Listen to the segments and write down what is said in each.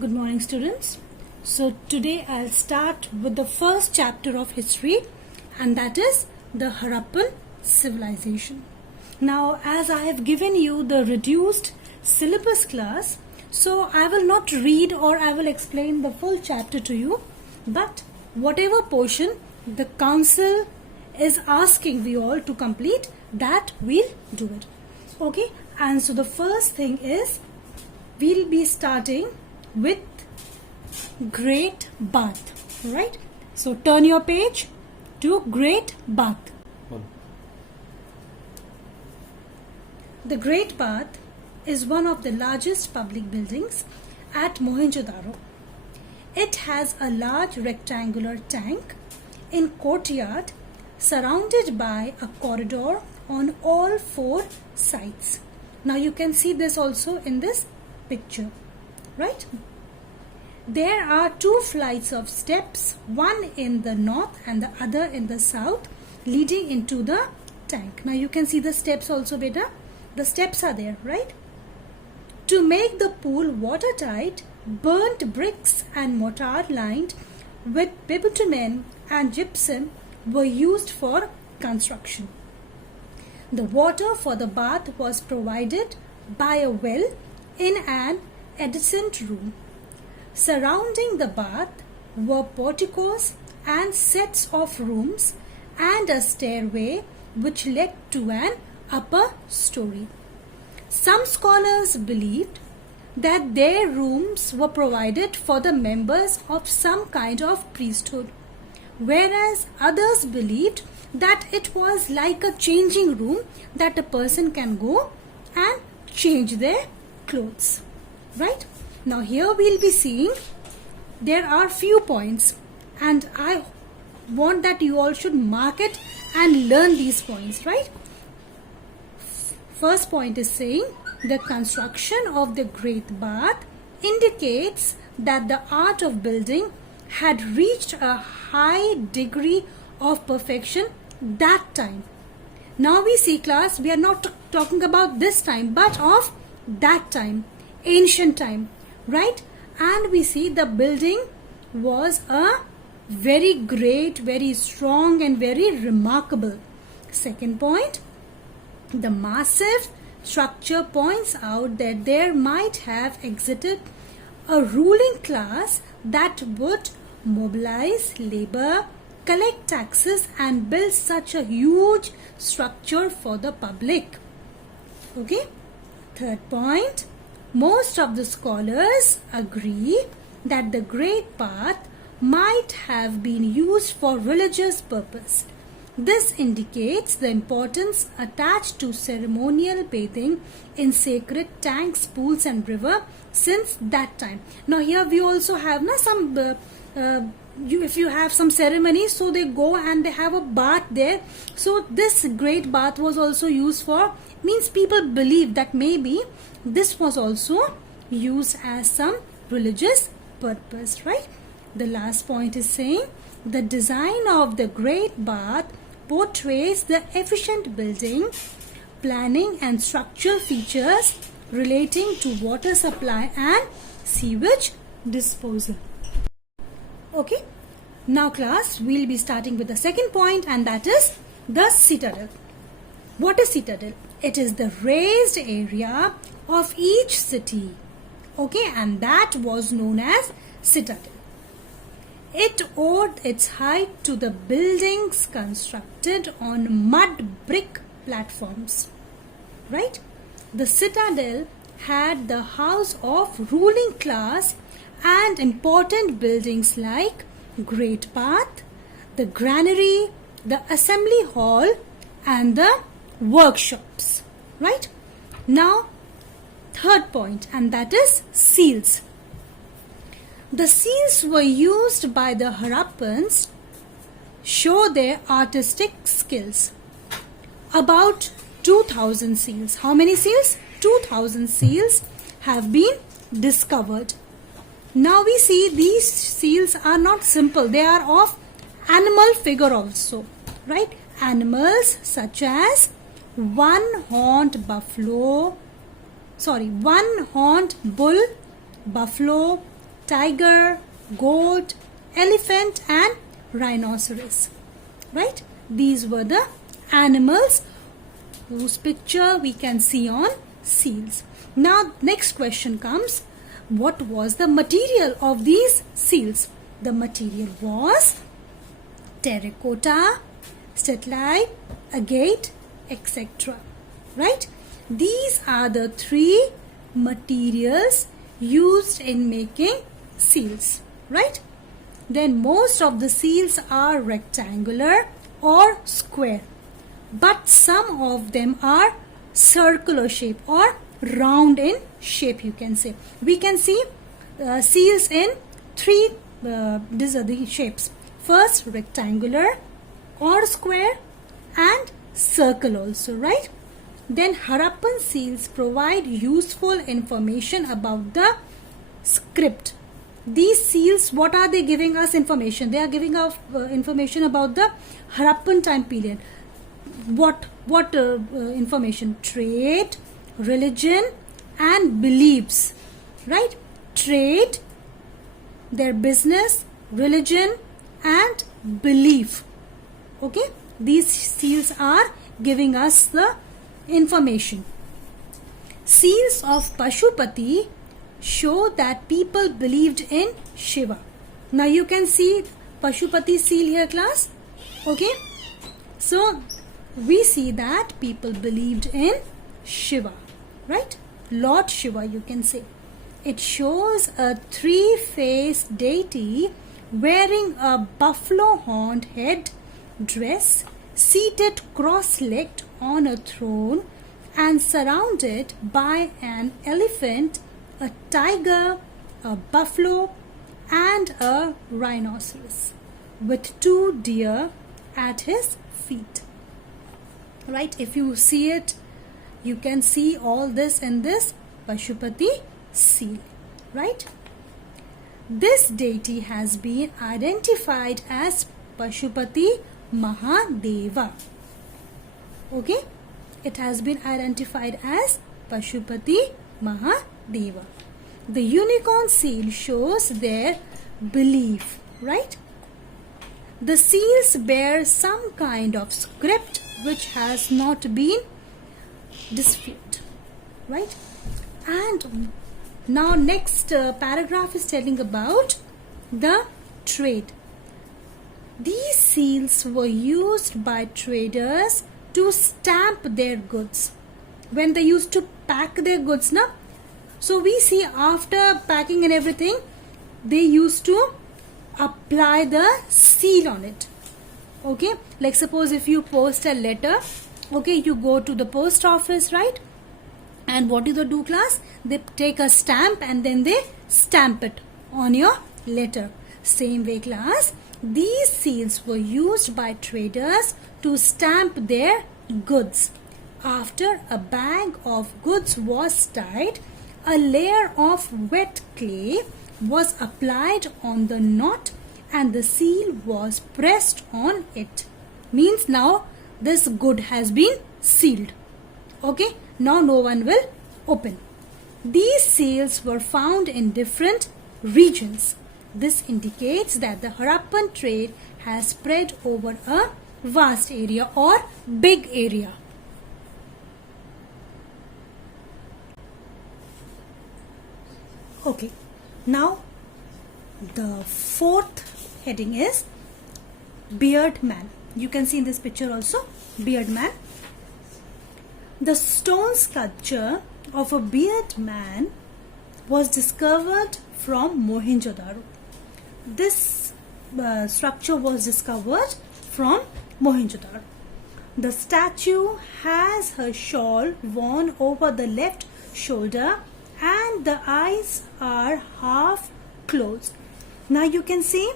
Good morning, students. So today I'll start with the first chapter of history, and that is the Harappan civilization. Now, as I have given you the reduced syllabus class, so I will not read or I will explain the full chapter to you, but whatever portion the council is asking we all to complete, that we'll do it. Okay, and so the first thing is we'll be starting with Great Bath, right? So turn your page to Great Bath. The Great Bath is one of the largest public buildings at Mohenjo-daro. It has a large rectangular tank in courtyard surrounded by a corridor on all four sides. Now you can see this also in this picture, right? There are two flights of steps, one in the north and the other in the south, leading into the tank. Now you can see the steps also, beta. The steps are there, right? To make the pool watertight, burnt bricks and mortar lined with bitumen and gypsum were used for construction. The water for the bath was provided by a well in an adjacent room. Surrounding the bath were porticos and sets of rooms and a stairway which led to an upper story. Some scholars believed that their rooms were provided for the members of some kind of priesthood, whereas others believed that it was like a changing room that a person can go and change their clothes, right? Now here we'll be seeing there are few points, and I want that you all should mark it and learn these points, right? First point is saying the construction of the Great Bath indicates that the art of building had reached a high degree of perfection that time. Now we see, class, we are not talking about this time but of that time, ancient time, right? And we see the building was a very great, very strong and very remarkable. Second point, the massive structure points out that there might have existed a ruling class that would mobilize labor, collect taxes and build such a huge structure for the public. Okay. Third point, most of the scholars agree that the Great Bath might have been used for religious purpose. This indicates the importance attached to ceremonial bathing in sacred tanks, pools and river since that time. Now here we also have some if you have some ceremony, so they go and they have a bath there. So this Great Bath was also used for, means people believe that maybe this was also used as some religious purpose, right? The last point is saying the design of the Great Bath portrays the efficient building, planning and structural features relating to water supply and sewage disposal. Okay, now class, we'll be starting with the second point, and that is the citadel. What is citadel? It is the raised area of each city, okay, and that was known as citadel. It owed its height to the buildings constructed on mud brick platforms, right? The citadel had the house of ruling class and important buildings like Great Bath, the granary, the assembly hall and the workshops, right? Now third point, and that is seals. The seals were used by the Harappans show their artistic skills. About 2000 seals. How many seals? 2000 seals have been discovered. Now we see these seals are not simple. They are of animal figure also, right? Animals such as one-horned bull, buffalo, tiger, goat, elephant and rhinoceros. Right? These were the animals whose picture we can see on seals. Now next question comes, what was the material of these seals? The material was terracotta, statite, agate, etc. Right? These are the three materials used in making seals. Right? Then most of the seals are rectangular or square, but some of them are circular shape or round in shape, you can say. We can see seals in three these are the shapes. First, rectangular or square and circle also, right? Then Harappan seals provide useful information about the script. These seals, what are they giving us information? They are giving us information about the Harappan time period. What information? Trade, religion and beliefs, right? Trade, their business, religion and belief. Okay, these seals are giving us the information. Seals of Pashupati show that people believed in Shiva. Now you can see Pashupati seal here, class. Okay, so we see that people believed in Shiva, right? Lord Shiva, you can say. It shows a three-faced deity wearing a buffalo horned head dress, seated cross-legged on a throne and surrounded by an elephant, a tiger, a buffalo and a rhinoceros with two deer at his feet. Right, if you see it, you can see all this in this Pashupati seal, right? This deity has been identified as Pashupati Mahadeva. Okay, it has been identified as Pashupati Mahadeva. The unicorn seal shows their belief, right? The seals bear some kind of script which has not been disputed, right? And now next paragraph is telling about the trade. These seals were used by traders to stamp their goods. When they used to pack their goods, na? So we see after packing and everything, they used to apply the seal on it. Okay, like suppose if you post a letter, okay, you go to the post office, right? And what do they do, class? They take a stamp and then they stamp it on your letter. Same way, class, these seals were used by traders to stamp their goods. After a bag of goods was tied, a layer of wet clay was applied on the knot and the seal was pressed on it. Means now this good has been sealed. Okay, now no one will open. These seals were found in different regions. This indicates that the Harappan trade has spread over a vast area or big area. Okay, now the fourth heading is Beard Man. You can see in this picture also Beard Man. The stone sculpture of a beard man was discovered from Mohenjo-daro. This structure was discovered from Mohenjo-daro. The statue has her shawl worn over the left shoulder and the eyes are half closed. Now you can see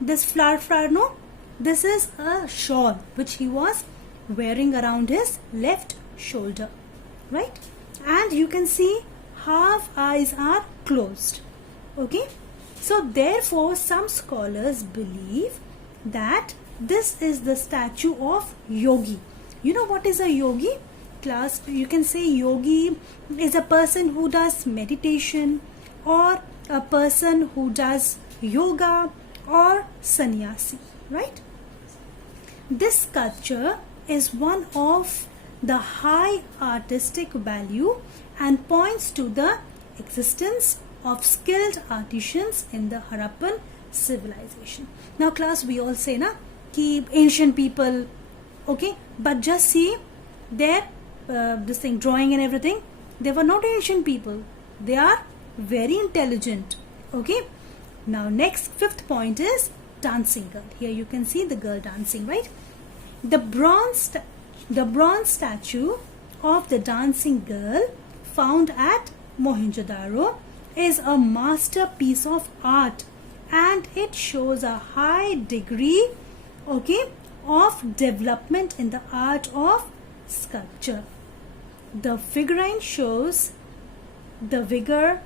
this flower, no? This is a shawl which he was wearing around his left shoulder, right? And you can see half eyes are closed. Okay, so therefore some scholars believe that this is the statue of yogi. You know what is a yogi, class? You can say yogi is a person who does meditation or a person who does yoga or sannyasi, right? This sculpture is one of the high artistic value and points to the existence of skilled artisans in the Harappan civilization. Now class, we all say na ki ancient people, okay, but just see their this thing, drawing and everything, they were not ancient people, they are very intelligent, okay. Now next, fifth point is dancing girl. Here you can see the girl dancing, right? The bronze statue of the dancing girl found at Mohenjo-daro is a masterpiece of art, and it shows a high degree, okay, of development in the art of sculpture. The figurine shows the vigor,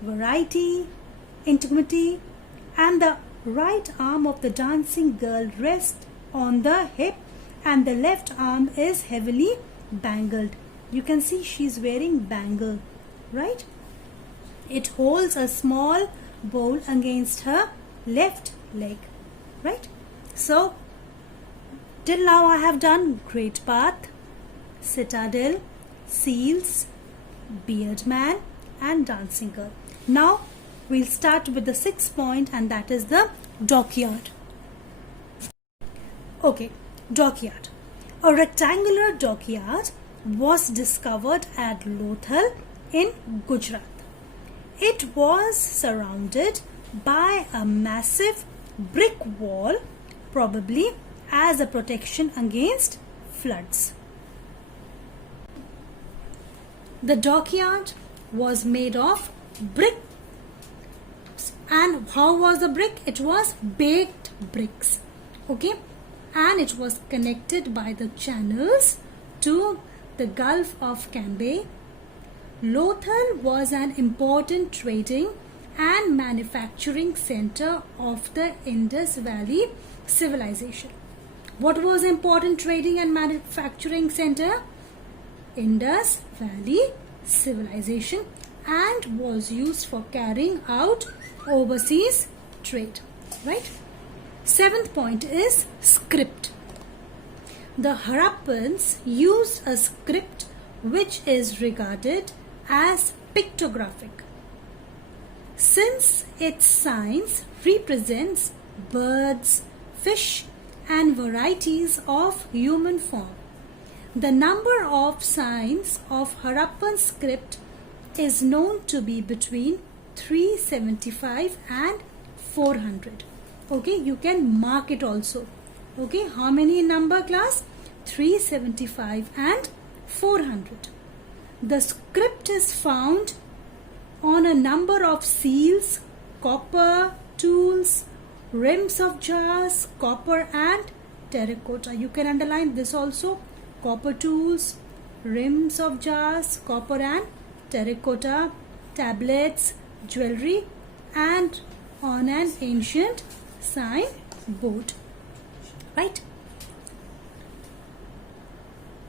variety, intimacy, and the right arm of the dancing girl rests on the hip and the left arm is heavily bangled. You can see she's wearing bangle, right? It holds a small bowl against her left leg, right? So till now I have done Great Bath, Citadel, Seals, Beard Man and Dancing Girl. Now we'll start with the sixth point, and that is the dockyard. Okay, dockyard. A rectangular dockyard was discovered at Lothal in Gujarat. It was surrounded by a massive brick wall, probably as a protection against floods. The dockyard was made of brick. And how was the brick? It was baked bricks, okay, and it was connected by the channels to the Gulf of Cambay. Lothal was an important trading and manufacturing center of the Indus Valley civilization. What was important trading and manufacturing center? Indus Valley civilization, and was used for carrying out overseas trade, right? Seventh point is script. The Harappans used a script which is regarded as pictographic, since its signs represents birds, fish and varieties of human form. The number of signs of Harappan script is known to be between 375 and 400. Okay, you can mark it also. Okay, how many in number class? 375 and 400. The script is found on a number of seals, copper, tools, rims of jars, copper and terracotta. You can underline this also. Copper tools, rims of jars, copper and terracotta, tablets, jewelry, and on an ancient sign board, right?